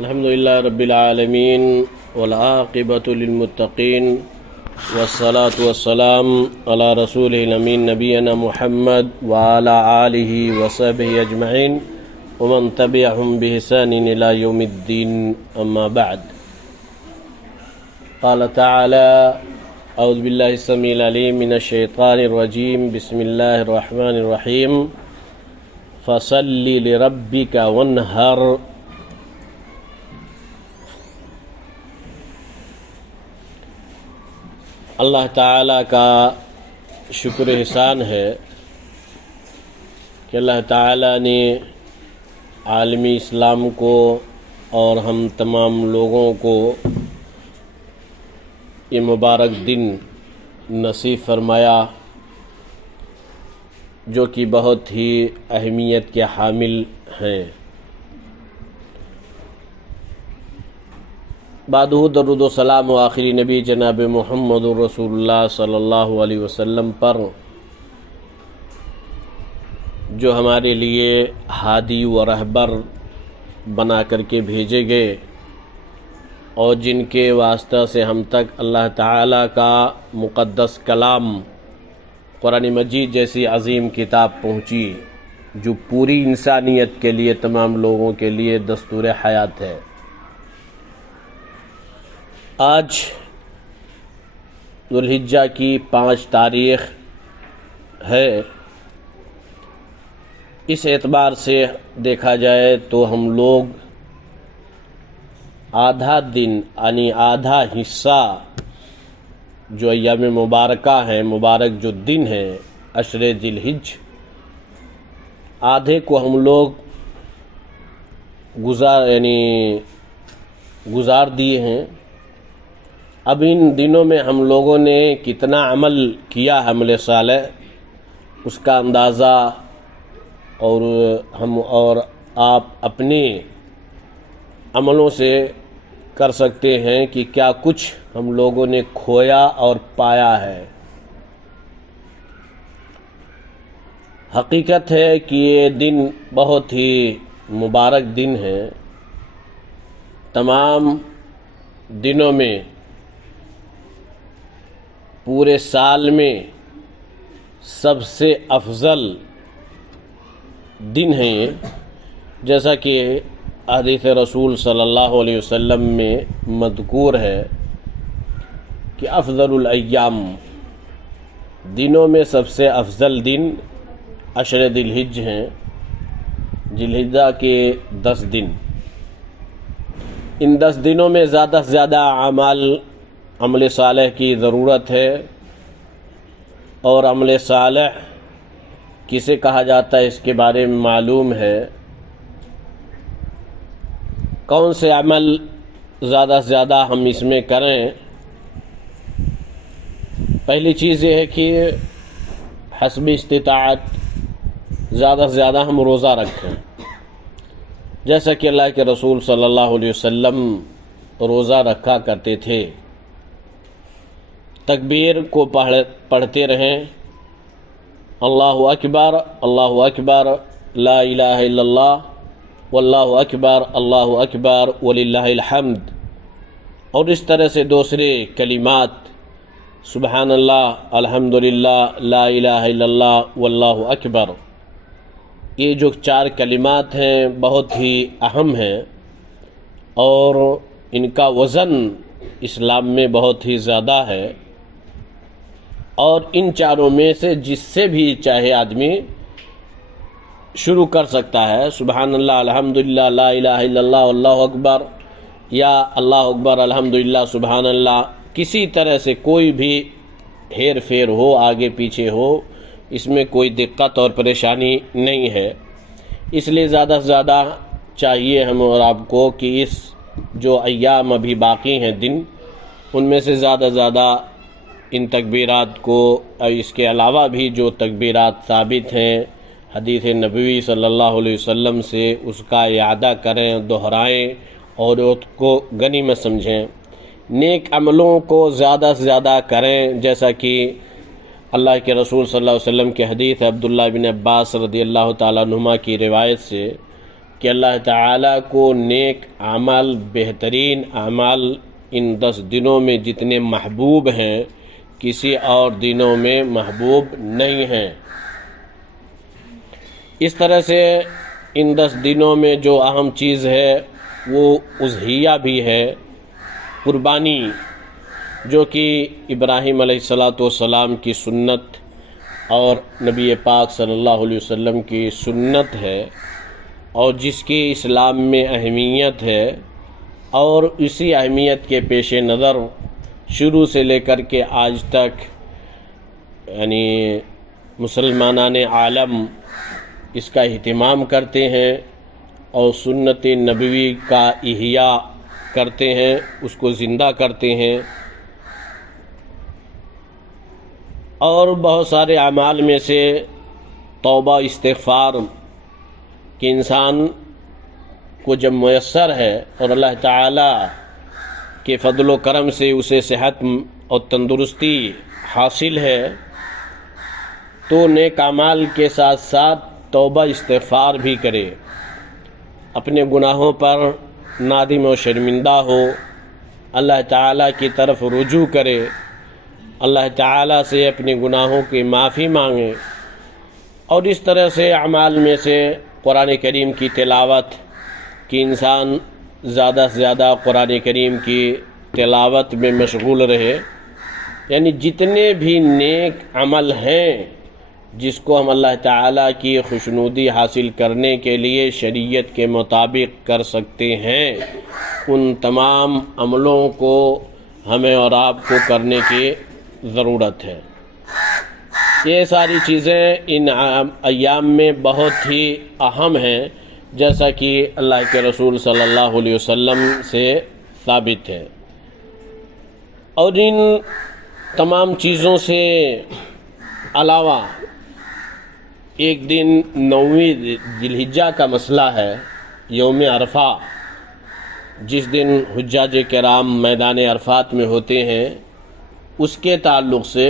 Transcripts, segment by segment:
الحمد للہ رب العالمین والعاقبۃ للمتقین والصلاة والسلام علی رسول الامین نبینا محمد وعلی آلہ وصحبہ اجمعین ومن تبعهم بإحسان إلی یوم الدین اما بعد. قال تعالی اعوذ باللہ السمیع العلیم من الشیطان الرجیم بسم اللہ الرحمن الرحیم فصل لربک وانحر. اللہ تعالیٰ کا شکر احسان ہے کہ اللہ تعالیٰ نے عالمی اسلام کو اور ہم تمام لوگوں کو یہ مبارک دن نصیب فرمایا جو کہ بہت ہی اہمیت کے حامل ہیں. بعدہ درود و سلام و آخری نبی جناب محمد رسول اللہ صلی اللہ علیہ وسلم پر جو ہمارے لیے ہادی و رہبر بنا کر کے بھیجے گئے اور جن کے واسطہ سے ہم تک اللہ تعالیٰ کا مقدس کلام قرآن مجید جیسی عظیم کتاب پہنچی جو پوری انسانیت کے لیے تمام لوگوں کے لیے دستور حیات ہے. آج ذو الحجہ کی 5 تاریخ ہے. اس اعتبار سے دیکھا جائے تو ہم لوگ آدھا دن یعنی آدھا حصہ جو ایام مبارکہ ہیں، مبارک جو دن ہے عشر ذی الحجہ، آدھے کو ہم لوگ گزار دیے ہیں. اب ان دنوں میں ہم لوگوں نے کتنا عمل کیا عمل صالح اس کا اندازہ اور ہم اور آپ اپنے عملوں سے کر سکتے ہیں کہ کیا کچھ ہم لوگوں نے کھویا اور پایا ہے. حقیقت ہے کہ یہ دن بہت ہی مبارک دن ہے. تمام دنوں میں پورے سال میں سب سے افضل دن ہے یہ، جیسا کہ حدیث رسول صلی اللہ علیہ وسلم میں مذکور ہے کہ افضل الایام، دنوں میں سب سے افضل دن عشر ذی الحجہ ہیں، ذی الحجہ کے 10 دن. ان 10 دنوں میں زیادہ سے زیادہ عمل صالح کی ضرورت ہے. اور عمل صالح کسے کہا جاتا ہے اس کے بارے میں معلوم ہے. کون سے عمل زیادہ سے زیادہ ہم اس میں کریں؟ پہلی چیز یہ ہے کہ حسب استطاعت زیادہ سے زیادہ ہم روزہ رکھیں، جیسا کہ اللہ کے رسول صلی اللہ علیہ وسلم روزہ رکھا کرتے تھے. تکبیر کو پڑھتے رہیں، اللہ اکبر لا الہ الا اللہ واللہ اکبر وللہ الحمد، اور اس طرح سے دوسرے کلمات سبحان اللہ الحمدللہ لا الہ الا اللہ واللہ اکبر. یہ جو 4 کلمات ہیں بہت ہی اہم ہیں اور ان کا وزن اسلام میں بہت ہی زیادہ ہے. اور ان 4 میں سے جس سے بھی چاہے آدمی شروع کر سکتا ہے. سبحان اللہ الحمدللہ لا الہ الا اللہ واللہ اکبر، یا اللہ اکبر الحمدللہ سبحان اللہ. کسی طرح سے کوئی بھی ہیر پھیر ہو، آگے پیچھے ہو، اس میں کوئی دقت اور پریشانی نہیں ہے. اس لیے زیادہ سے زیادہ چاہیے ہم اور آپ کو کہ اس جو ایام ابھی باقی ہیں دن، ان میں سے زیادہ سے زیادہ ان تکبیرات کو، اس کے علاوہ بھی جو تکبیرات ثابت ہیں حدیث نبوی صلی اللہ علیہ وسلم سے، اس کا اعادہ کریں، دہرائیں اور اس کو غنیمت سمجھیں. نیک عملوں کو زیادہ سے زیادہ کریں، جیسا کہ اللہ کے رسول صلی اللہ علیہ وسلم کی حدیث عبداللہ بن عباس رضی اللہ تعالیٰ عنہما کی روایت سے کہ اللہ تعالیٰ کو نیک اعمال، بہترین اعمال ان 10 دنوں میں جتنے محبوب ہیں کسی اور دنوں میں محبوب نہیں ہیں۔ اس طرح سے ان 10 دنوں میں جو اہم چیز ہے وہ اضحیہ بھی ہے، قربانی، جو کہ ابراہیم علیہ السلام کی سنت اور نبی پاک صلی اللہ علیہ وسلم کی سنت ہے، اور جس کی اسلام میں اہمیت ہے، اور اسی اہمیت کے پیش نظر شروع سے لے کر کے آج تک یعنی مسلمانان عالم اس کا اہتمام کرتے ہیں اور سنت نبوی کا احیاء کرتے ہیں، اس کو زندہ کرتے ہیں۔ اور بہت سارے اعمال میں سے توبہ استغفار کہ انسان کو جب میسر ہے اور اللہ تعالیٰ کے فضل و کرم سے اسے صحت اور تندرستی حاصل ہے تو نیک اعمال کے ساتھ ساتھ توبہ استغفار بھی کرے، اپنے گناہوں پر نادم و شرمندہ ہو، اللہ تعالیٰ کی طرف رجوع کرے، اللہ تعالیٰ سے اپنے گناہوں کی معافی مانگے۔ اور اس طرح سے اعمال میں سے قرآن کریم کی تلاوت کہ انسان زیادہ سے زیادہ قرآن کریم کی تلاوت میں مشغول رہے، یعنی جتنے بھی نیک عمل ہیں جس کو ہم اللہ تعالیٰ کی خوشنودی حاصل کرنے کے لیے شریعت کے مطابق کر سکتے ہیں، ان تمام عملوں کو ہمیں اور آپ کو کرنے کی ضرورت ہے۔ یہ ساری چیزیں ان ایام میں بہت ہی اہم ہیں، جیسا کہ اللہ کے رسول صلی اللہ علیہ وسلم سے ثابت ہے۔ اور ان تمام چیزوں سے علاوہ ایک دن 9ویں ذی الحجہ کا مسئلہ ہے، یوم عرفہ، جس دن حجاج کرام میدان عرفات میں ہوتے ہیں، اس کے تعلق سے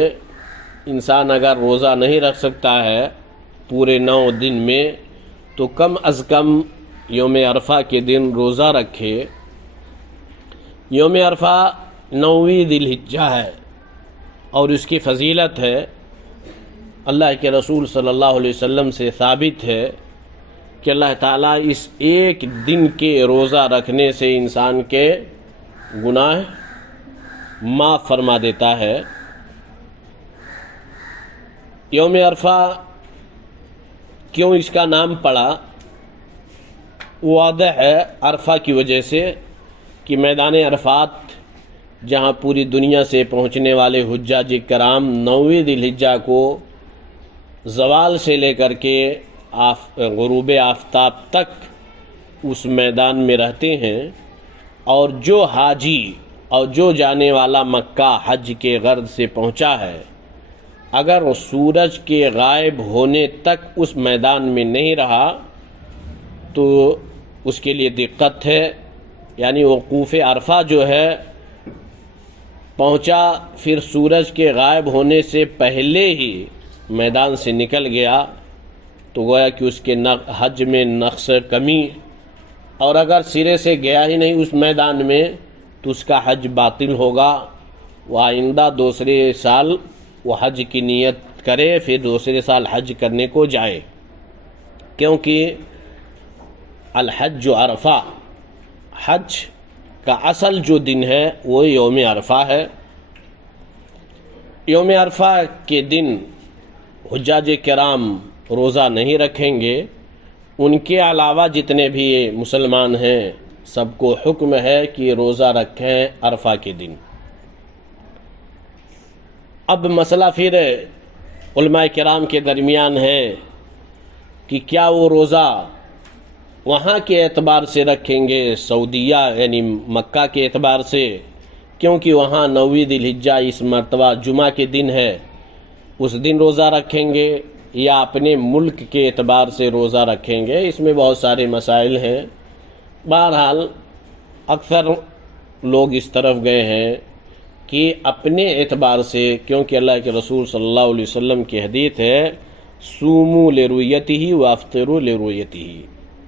انسان اگر روزہ نہیں رکھ سکتا ہے پورے 9 دن میں تو کم از کم یوم عرفہ کے دن روزہ رکھے۔ یوم عرفہ 9ویں ذی الحجہ ہے اور اس کی فضیلت ہے، اللہ کے رسول صلی اللہ علیہ وسلم سے ثابت ہے کہ اللہ تعالیٰ اس ایک دن کے روزہ رکھنے سے انسان کے گناہ معاف فرما دیتا ہے۔ یوم عرفہ کیوں اس کا نام پڑا؟ واضح ہے، عرفہ کی وجہ سے کہ میدان عرفات جہاں پوری دنیا سے پہنچنے والے حجاج کرام 9ویں ذی الحجہ کو زوال سے لے کر کے غروب آفتاب تک اس میدان میں رہتے ہیں، اور جو حاجی اور جو جانے والا مکہ حج کے غرض سے پہنچا ہے، اگر سورج کے غائب ہونے تک اس میدان میں نہیں رہا تو اس کے لیے دقت ہے، یعنی وقوف عرفہ جو ہے پہنچا، پھر سورج کے غائب ہونے سے پہلے ہی میدان سے نکل گیا تو گویا کہ اس کے حج میں نقص کمی، اور اگر سرے سے گیا ہی نہیں اس میدان میں تو اس کا حج باطل ہوگا، وہ آئندہ دوسرے سال وہ حج کی نیت کرے، پھر دوسرے سال حج کرنے کو جائے، کیونکہ الحج عرفہ، حج کا اصل جو دن ہے وہ یوم عرفہ ہے۔ یوم عرفہ کے دن حجاج کرام روزہ نہیں رکھیں گے، ان کے علاوہ جتنے بھی مسلمان ہیں سب کو حکم ہے کہ روزہ رکھیں عرفہ کے دن۔ اب مسئلہ پھر علماء کرام کے درمیان ہے کہ کیا وہ روزہ وہاں کے اعتبار سے رکھیں گے، سعودیہ یعنی مکہ کے اعتبار سے، کیونکہ وہاں 9ویں ذی الحجہ اس مرتبہ جمعہ کے دن ہے، اس دن روزہ رکھیں گے، یا اپنے ملک کے اعتبار سے روزہ رکھیں گے؟ اس میں بہت سارے مسائل ہیں۔ بہرحال اکثر لوگ اس طرف گئے ہیں کہ اپنے اعتبار سے، کیونکہ اللہ کے رسول صلی اللہ علیہ وسلم کی حدیث ہے، صوموا لرؤیتہ وافطروا لرؤیتہ،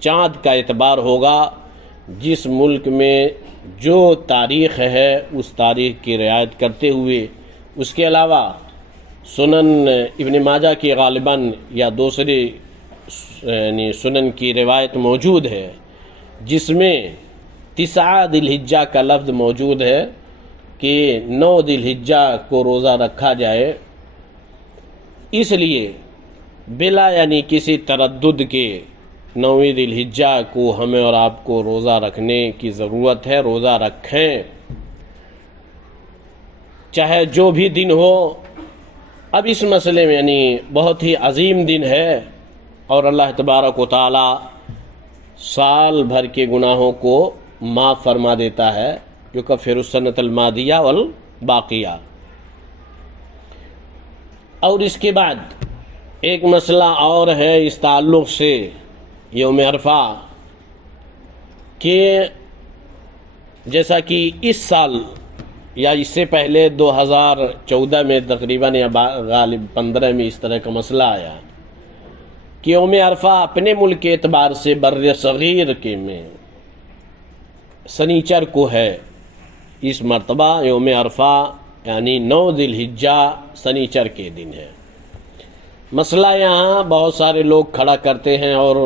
چاند کا اعتبار ہوگا، جس ملک میں جو تاریخ ہے اس تاریخ کی رعایت کرتے ہوئے. اس کے علاوہ سنن ابن ماجہ کی غالباً یا دوسری یعنی سنن کی روایت موجود ہے جس میں 9 ذی الحجہ کا لفظ موجود ہے کہ 9 ذی الحجہ کو روزہ رکھا جائے. اس لیے بلا یعنی کسی تردد کے 9 ذی الحجہ کو ہمیں اور آپ کو روزہ رکھنے کی ضرورت ہے. روزہ رکھیں چاہے جو بھی دن ہو. اب اس مسئلے میں یعنی بہت ہی عظیم دن ہے اور اللہ تبارک و تعالی سال بھر کے گناہوں کو معاف فرما دیتا ہے. یکفر السنۃ الماضیہ والباقیہ. اور اس کے بعد ایک مسئلہ اور ہے اس تعلق سے یوم عرفہ کہ جیسا کہ اس سال یا اس سے پہلے 2014 میں تقریباً یا غالب 15 میں اس طرح کا مسئلہ آیا کہ یوم عرفہ اپنے ملک کے اعتبار سے بر صغیر کے میں سنیچر کو ہے. اس مرتبہ یوم عرفہ یعنی 9 ذی الحجہ سنیچر کے دن ہے. مسئلہ یہاں بہت سارے لوگ کھڑا کرتے ہیں اور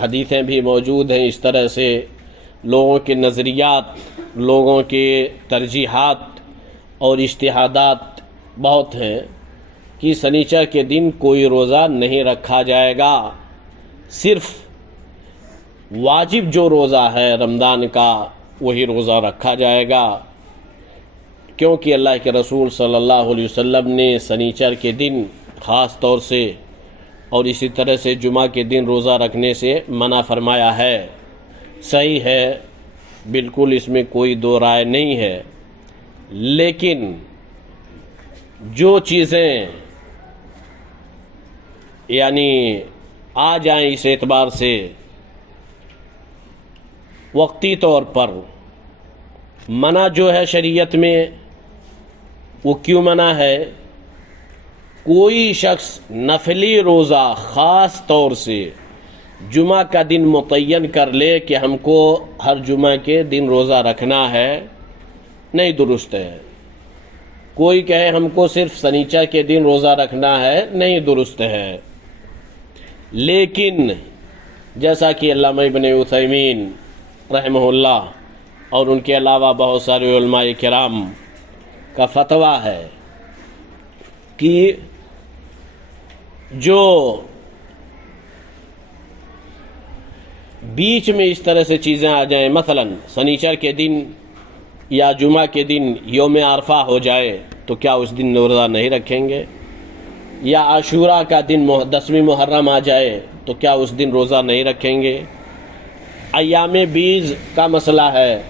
حدیثیں بھی موجود ہیں اس طرح سے. لوگوں کے نظریات، لوگوں کے ترجیحات اور اجتہادات بہت ہیں کہ سنیچر کے دن کوئی روزہ نہیں رکھا جائے گا، صرف واجب جو روزہ ہے رمضان کا وہی روزہ رکھا جائے گا، کیونکہ اللہ کے رسول صلی اللہ علیہ وسلم نے سنیچر کے دن خاص طور سے اور اسی طرح سے جمعہ کے دن روزہ رکھنے سے منع فرمایا ہے. صحیح ہے، بالکل اس میں کوئی دو رائے نہیں ہے. لیکن جو چیزیں یعنی آ جائیں اس اعتبار سے وقتی طور پر منع جو ہے شریعت میں وہ کیوں منع ہے؟ کوئی شخص نفلی روزہ خاص طور سے جمعہ کا دن متعین کر لے کہ ہم کو ہر جمعہ کے دن روزہ رکھنا ہے، نہیں درست ہے. کوئی کہے ہم کو صرف سنیچر کے دن روزہ رکھنا ہے، نہیں درست ہے. لیکن جیسا کہ علامہ ابن عثیمین رحمہ اللہ اور ان کے علاوہ بہت سارے علماء کرام کا فتویٰ ہے کہ جو بیچ میں اس طرح سے چیزیں آ جائیں، مثلا سنیچر کے دن یا جمعہ کے دن یوم عرفہ ہو جائے تو کیا اس دن روزہ نہیں رکھیں گے؟ یا عاشوراء کا دن 10ویں محرم آ جائے تو کیا اس دن روزہ نہیں رکھیں گے؟ ایام بیض کا مسئلہ ہے،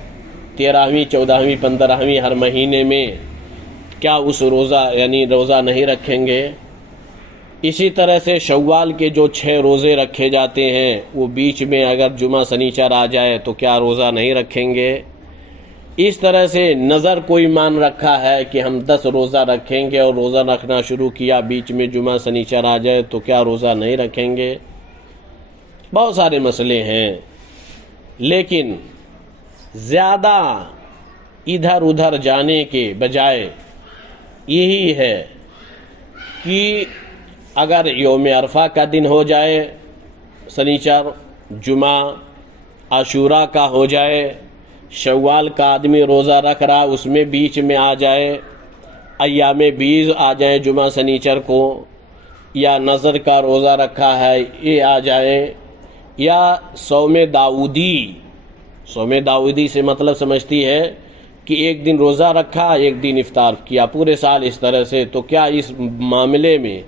13ویں 14ویں 15ویں ہر مہینے میں کیا اس روزہ یعنی روزہ نہیں رکھیں گے؟ اسی طرح سے شوال کے جو 6 روزے رکھے جاتے ہیں وہ بیچ میں اگر جمعہ سنیچر آ جائے تو کیا روزہ نہیں رکھیں گے؟ اس طرح سے نظر کوئی مان رکھا ہے کہ ہم 10 روزہ رکھیں گے اور روزہ رکھنا شروع کیا بیچ میں جمعہ سنیچر آ جائے تو کیا روزہ نہیں رکھیں گے؟ بہت سارے مسئلے ہیں. لیکن زیادہ ادھر ادھر جانے کے بجائے یہی ہے کہ اگر یوم عرفہ کا دن ہو جائے، سنیچر، جمعہ، عاشوراء کا ہو جائے، شوال کا آدمی روزہ رکھ رہا اس میں بیچ میں آ جائے، ایام بیض آ جائیں جمعہ سنیچر کو، یا نظر کا روزہ رکھا ہے یہ آ جائے، یا صوم داؤدی سے مطلب سمجھتی ہے کہ ایک دن روزہ رکھا ایک دن افطار کیا پورے سال اس طرح سے، تو کیا اس معاملے میں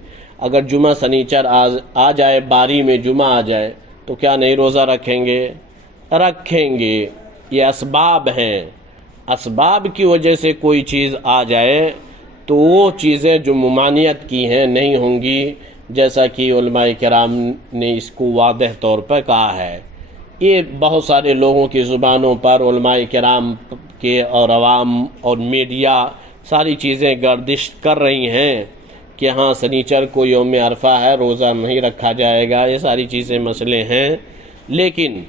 اگر جمعہ سنیچر آ جائے، باری میں جمعہ آ جائے تو کیا نہیں روزہ رکھیں گے؟ رکھیں گے. یہ اسباب ہیں، اسباب کی وجہ سے کوئی چیز آ جائے تو وہ چیزیں جو ممانعت کی ہیں نہیں ہوں گی، جیسا کہ علماء کرام نے اس کو واضح طور پر کہا ہے. یہ بہت سارے لوگوں کی زبانوں پر علماء کرام کے اور عوام اور میڈیا ساری چیزیں گردش کر رہی ہیں کہ ہاں سنیچر کو یوم عرفہ ہے روزہ نہیں رکھا جائے گا، یہ ساری چیزیں مسئلے ہیں. لیکن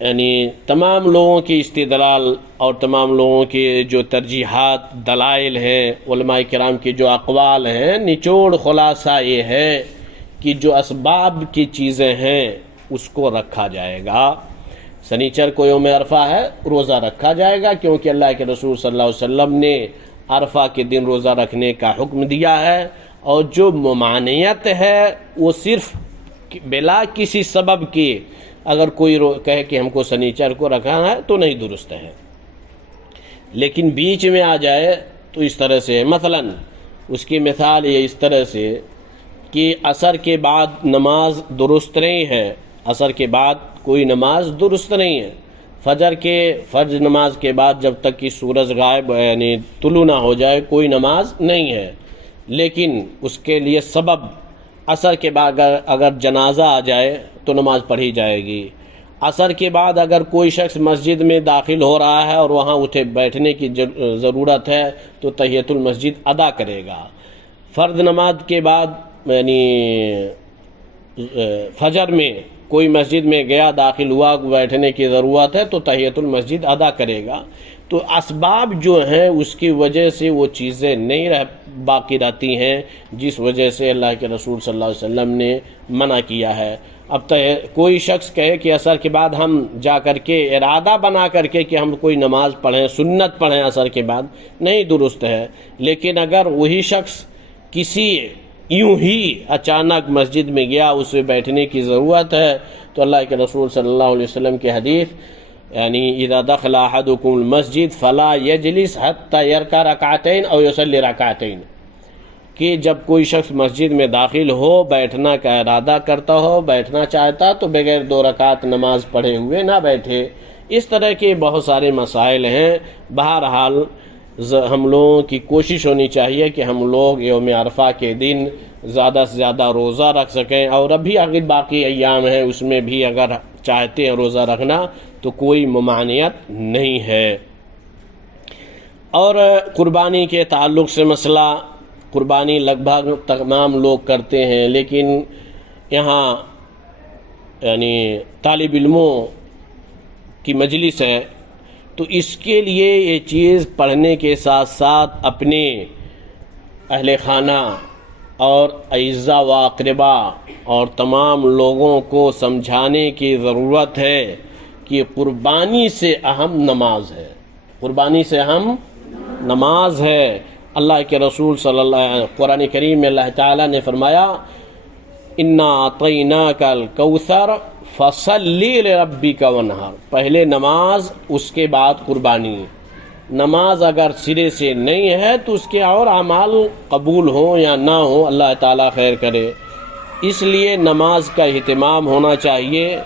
یعنی تمام لوگوں کی استدلال اور تمام لوگوں کے جو ترجیحات دلائل ہیں، علماء کرام کے جو اقوال ہیں، نچوڑ خلاصہ یہ ہے کہ جو اسباب کی چیزیں ہیں اس کو رکھا جائے گا۔ سنیچر کو یوم عرفہ ہے، روزہ رکھا جائے گا، کیونکہ اللہ کے رسول صلی اللہ علیہ وسلم نے عرفہ کے دن روزہ رکھنے کا حکم دیا ہے، اور جو ممانعت ہے وہ صرف بلا کسی سبب کی، اگر کوئی کہے کہ ہم کو سنیچر کو رکھنا ہے تو نہیں درست ہے، لیکن بیچ میں آ جائے تو اس طرح سے، مثلا اس کی مثال یہ اس طرح سے کہ عصر کے بعد نماز درست نہیں ہے، عصر کے بعد کوئی نماز درست نہیں ہے، فجر نماز کے بعد جب تک کہ سورج غائب یعنی طلوع نہ ہو جائے کوئی نماز نہیں ہے، لیکن اس کے لیے سبب عصر کے بعد اگر جنازہ آ جائے تو نماز پڑھی جائے گی۔ عصر کے بعد اگر کوئی شخص مسجد میں داخل ہو رہا ہے اور وہاں اٹھے بیٹھنے کی ضرورت ہے تو تحیۃ المسجد ادا کرے گا۔ فرض نماز کے بعد یعنی فجر میں کوئی مسجد میں گیا، داخل ہوا، بیٹھنے کی ضرورت ہے تو تحیۃ المسجد ادا کرے گا۔ تو اسباب جو ہیں اس کی وجہ سے وہ چیزیں نہیں باقی رہتی ہیں جس وجہ سے اللہ کے رسول صلی اللہ علیہ وسلم نے منع کیا ہے۔ اب کوئی شخص کہے کہ عصر کے بعد ہم جا کر کے ارادہ بنا کر کے کہ ہم کوئی نماز پڑھیں، سنت پڑھیں عصر کے بعد، نہیں درست ہے۔ لیکن اگر وہی شخص کسی یوں ہی اچانک مسجد میں گیا، اسے بیٹھنے کی ضرورت ہے، تو اللہ کے رسول صلی اللہ علیہ وسلم کی حدیث یعنی اذا دخل احدکم المسجد فلا یجلس حتی یرکع رکعتین او یصلی رکعتین، کہ جب کوئی شخص مسجد میں داخل ہو، بیٹھنا کا ارادہ کرتا ہو، بیٹھنا چاہتا تو بغیر 2 رکعت نماز پڑھے ہوئے نہ بیٹھے۔ اس طرح کے بہت سارے مسائل ہیں۔ بہرحال ہم لوگوں کی کوشش ہونی چاہیے کہ ہم لوگ یوم عرفہ کے دن زیادہ سے زیادہ روزہ رکھ سکیں، اور ابھی اگر باقی ایام ہیں اس میں بھی اگر چاہتے ہیں روزہ رکھنا تو کوئی ممانعت نہیں ہے۔ اور قربانی کے تعلق سے مسئلہ، قربانی لگ بھگ تمام لوگ کرتے ہیں، لیکن یہاں یعنی طالب علموں کی مجلس ہے تو اس کے لیے یہ چیز پڑھنے کے ساتھ ساتھ اپنے اہل خانہ اور اعزا و اقربا اور تمام لوگوں کو سمجھانے کی ضرورت ہے کہ قربانی سے اہم نماز ہے، قربانی سے اہم نماز ہے۔ اللہ کے رسول صلی اللہ علیہ وسلم قرآن کریم میں اللہ تعالیٰ نے فرمایا انا اعطیناک الکوثر فصل لربک وانحر، پہلے نماز اس کے بعد قربانی۔ نماز اگر سرے سے نہیں ہے تو اس کے اور اعمال قبول ہوں یا نہ ہوں، اللہ تعالیٰ خیر کرے۔ اس لیے نماز کا اہتمام ہونا چاہیے،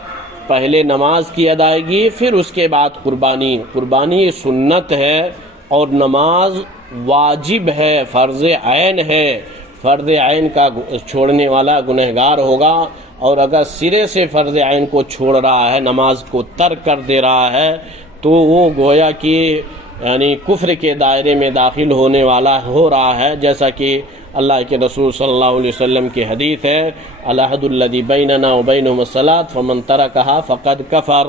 پہلے نماز کی ادائیگی، پھر اس کے بعد قربانی۔ قربانی سنت ہے اور نماز واجب ہے، فرض عین ہے۔ فرض عین کا چھوڑنے والا گنہگار ہوگا، اور اگر سرے سے فرض عین کو چھوڑ رہا ہے، نماز کو ترک کر دے رہا ہے، تو وہ گویا کہ یعنی کفر کے دائرے میں داخل ہونے والا ہو رہا ہے، جیسا کہ اللہ کے رسول صلی اللہ علیہ وسلم کی حدیث ہے العہد الذی بیننا وبینہم الصلاۃ فمن ترکھا فقد کفر۔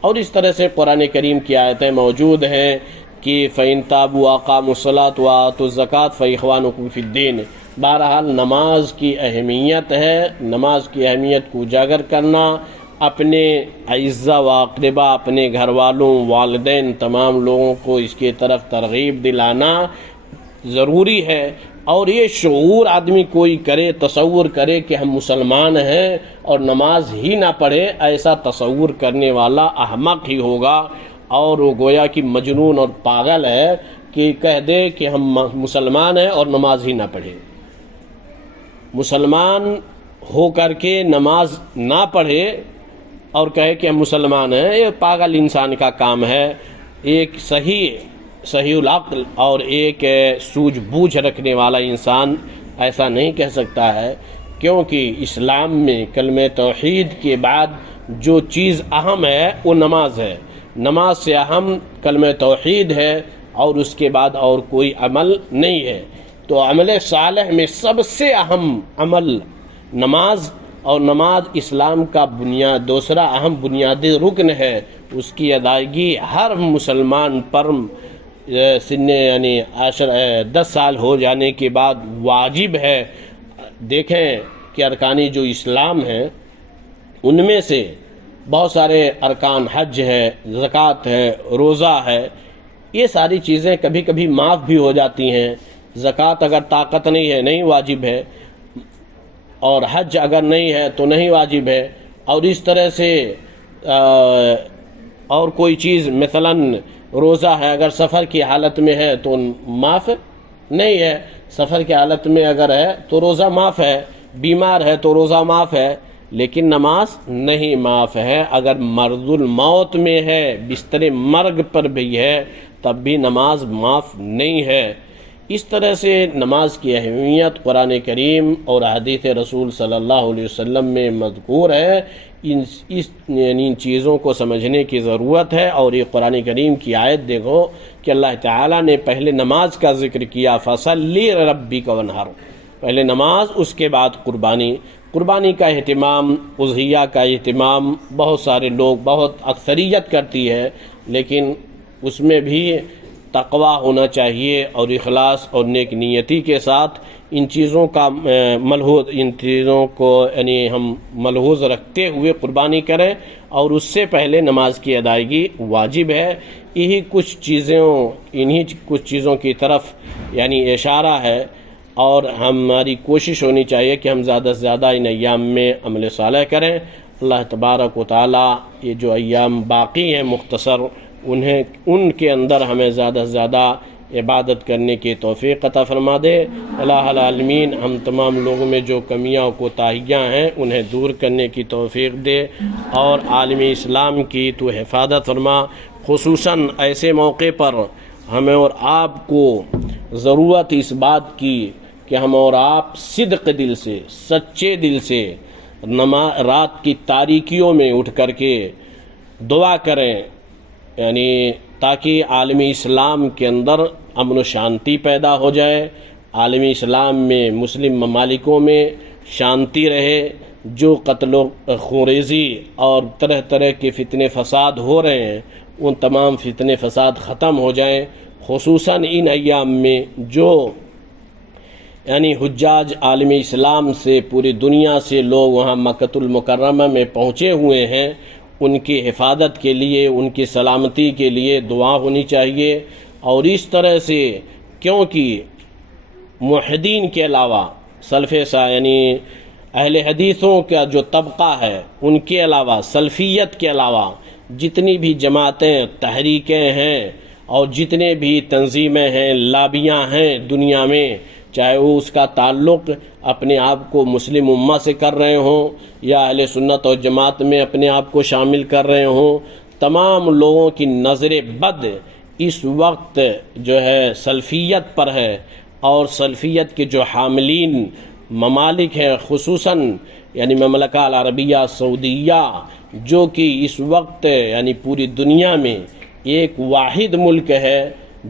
اور اس طرح سے قرآن کریم کی آیتیں موجود ہیں کہ فَإِن تَابُوا وَأَقَامُوا الصَّلَاةَ وَآتُوا الزَّكَاةَ فَإِخْوَانُكُمْ فِي الدِّينِ۔ بہرحال نماز کی اہمیت ہے، نماز کی اہمیت کو اجاگر کرنا، اپنے اعزا و اقربا، اپنے گھر والوں، والدین، تمام لوگوں کو اس کی طرف ترغیب دلانا ضروری ہے۔ اور یہ شعور آدمی کوئی کرے، تصور کرے کہ ہم مسلمان ہیں اور نماز ہی نہ پڑھے، ایسا تصور کرنے والا احمق ہی ہوگا، اور وہ گویا کہ مجنون اور پاگل ہے کہ کہہ دے کہ ہم مسلمان ہیں اور نماز ہی نہ پڑھے۔ مسلمان ہو کر کے نماز نہ پڑھے اور کہے کہ ہم مسلمان ہیں، یہ پاگل انسان کا کام ہے۔ ایک صحیح العقل اور ایک سوجھ بوجھ رکھنے والا انسان ایسا نہیں کہہ سکتا ہے، کیونکہ اسلام میں کلمہ توحید کے بعد جو چیز اہم ہے وہ نماز ہے۔ نماز سے اہم کلمہ توحید ہے، اور اس کے بعد اور کوئی عمل نہیں ہے۔ تو عمل صالح میں سب سے اہم عمل نماز اور نماز اسلام کا دوسرا اہم بنیادی رکن ہے، اس کی ادائیگی ہر مسلمان پر سن 10 سال ہو جانے کے بعد واجب ہے۔ دیکھیں کہ ارکانی جو اسلام ہیں ان میں سے بہت سارے ارکان حج ہے، زکوٰۃ ہے، روزہ ہے، یہ ساری چیزیں کبھی کبھی معاف بھی ہو جاتی ہیں۔ زکوٰۃ اگر طاقت نہیں ہے نہیں واجب ہے، اور حج اگر نہیں ہے تو نہیں واجب ہے، اور اس طرح سے اور کوئی چیز مثلا روزہ ہے، اگر سفر کی حالت میں ہے تو معاف نہیں ہے، سفر کی حالت میں اگر ہے تو روزہ معاف ہے، بیمار ہے تو روزہ معاف ہے، لیکن نماز نہیں معاف ہے۔ اگر مرض الموت میں ہے، بستر مرگ پر بھی ہے، تب بھی نماز معاف نہیں ہے۔ اس طرح سے نماز کی اہمیت قرآن کریم اور حدیث رسول صلی اللہ علیہ وسلم میں مذکور ہے۔ ان چیزوں کو سمجھنے کی ضرورت ہے، اور یہ قرآن کریم کی آیت دیکھو کہ اللہ تعالیٰ نے پہلے نماز کا ذکر کیا، فَصَلِّ لِرَبِّكَ وَانْحَرْ، پہلے نماز اس کے بعد قربانی کا اہتمام، اضحیہ کا اہتمام بہت سارے لوگ، بہت اکثریت کرتی ہے، لیکن اس میں بھی تقویٰ ہونا چاہیے اور اخلاص اور نیک نیتی کے ساتھ ان چیزوں کو ہم ملحوظ رکھتے ہوئے قربانی کریں، اور اس سے پہلے نماز کی ادائیگی واجب ہے۔ انہی کچھ چیزوں کی طرف اشارہ ہے، اور ہماری کوشش ہونی چاہیے کہ ہم زیادہ سے زیادہ ان ایام میں عمل صالح کریں۔ اللہ تبارک و تعالی یہ جو ایام باقی ہیں مختصر، ان کے اندر ہمیں زیادہ سے زیادہ عبادت کرنے کی توفیق عطا فرما دے۔ الہ العالمین ہم تمام لوگوں میں جو کمیاں و کوتاہیاں ہیں انہیں دور کرنے کی توفیق دے، اور عالم اسلام کی تو حفاظت فرما۔ خصوصاً ایسے موقع پر ہمیں اور آپ کو ضرورت اس بات کی کہ ہم اور آپ صدق دل سے، سچے دل سے رات کی تاریکیوں میں اٹھ کر کے دعا کریں، تاکہ عالم اسلام کے اندر امن و شانتی پیدا ہو جائے، عالم اسلام میں مسلم ممالکوں میں شانتی رہے، جو قتل و خوریزی اور طرح طرح کے فتنے فساد ہو رہے ہیں ان تمام فتنے فساد ختم ہو جائیں۔ خصوصاً ان ایام میں جو حجاج عالم اسلام سے پوری دنیا سے لوگ وہاں مکۃ المکرمہ میں پہنچے ہوئے ہیں، ان کی حفاظت کے لیے، ان کی سلامتی کے لیے دعا ہونی چاہیے۔ اور اس طرح سے کیونکہ موحدین کے علاوہ سلف اہل حدیثوں کا جو طبقہ ہے ان کے علاوہ، سلفیت کے علاوہ جتنی بھی جماعتیں، تحریکیں ہیں اور جتنے بھی تنظیمیں ہیں، لابیاں ہیں دنیا میں، چاہے وہ اس کا تعلق اپنے آپ کو مسلم امہ سے کر رہے ہوں یا اہل سنت اور جماعت میں اپنے آپ کو شامل کر رہے ہوں، تمام لوگوں کی نظر بد اس وقت جو ہے سلفیت پر ہے، اور سلفیت کے جو حاملین ممالک ہیں، خصوصاً مملکہ العربیہ سعودیہ، جو کہ اس وقت پوری دنیا میں ایک واحد ملک ہے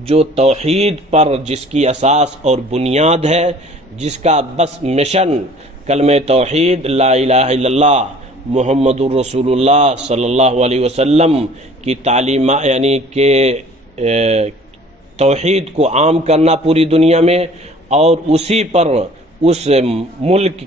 جو توحید پر، جس کی اساس اور بنیاد ہے، جس کا بس مشن کلمہ توحید، لا الہ الا اللہ محمد الرسول اللہ صلی اللہ علیہ وسلم کی تعلیم، کہ توحید کو عام کرنا پوری دنیا میں، اور اسی پر اس ملک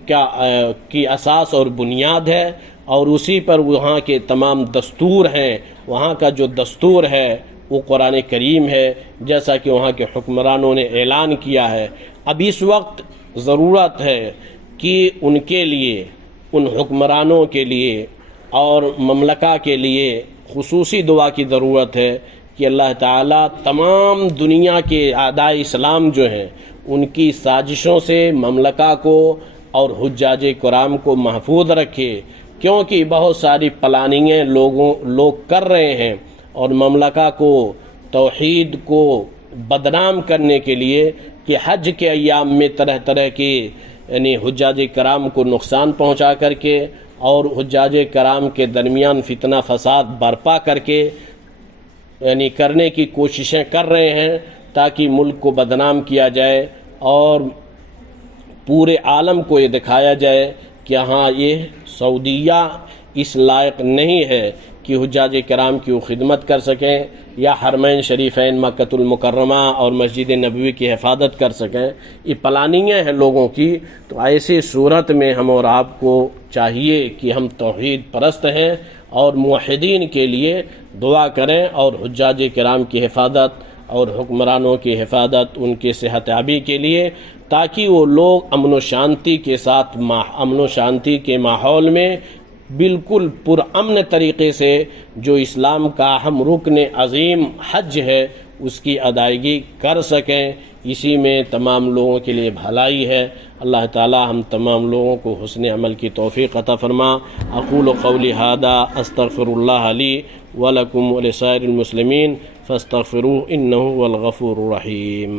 کی اساس اور بنیاد ہے، اور اسی پر وہاں کے تمام دستور ہیں۔ وہاں کا جو دستور ہے وہ قرآن کریم ہے، جیسا کہ وہاں کے حکمرانوں نے اعلان کیا ہے۔ اب اس وقت ضرورت ہے کہ ان کے لیے، ان حکمرانوں کے لیے اور مملکہ کے لیے خصوصی دعا کی ضرورت ہے کہ اللہ تعالیٰ تمام دنیا کے اعداء اسلام جو ہیں ان کی سازشوں سے مملکہ کو اور حجاج کرام کو محفوظ رکھے، کیونکہ بہت ساری پلاننگیں لوگ کر رہے ہیں، اور مملکہ کو، توحید کو بدنام کرنے کے لیے کہ حج کے ایام میں طرح طرح کی حجاج کرام کو نقصان پہنچا کر کے اور حجاج کرام کے درمیان فتنہ فساد برپا کر کے کرنے کی کوششیں کر رہے ہیں، تاکہ ملک کو بدنام کیا جائے اور پورے عالم کو یہ دکھایا جائے کہ ہاں یہ سعودیہ اس لائق نہیں ہے کہ حجاج کرام کی وہ خدمت کر سکیں یا حرمین شریفین مکۃ المکرمہ اور مسجد نبوی کی حفاظت کر سکیں. یہ پلاننگیں ہیں لوگوں کی. تو ایسی صورت میں ہم اور آپ کو چاہیے کہ ہم توحید پرست ہیں اور موحدین کے لیے دعا کریں اور حجاج کرام کی حفاظت اور حکمرانوں کی حفاظت ان کی صحت یابی کے لیے، تاکہ وہ لوگ امن و شانتی کے ساتھ امن و شانتی کے ماحول میں بالکل پرامن طریقے سے جو اسلام کا اہم رکن عظیم حج ہے اس کی ادائیگی کر سکیں. اسی میں تمام لوگوں کے لیے بھلائی ہے. اللہ تعالی ہم تمام لوگوں کو حسن عمل کی توفیق عطا فرما. اقول قولی ھذا استغفر اللہ لی ولکم ولسائر المسلمین فاستغفروہ انہ هو الغفور الرحیم.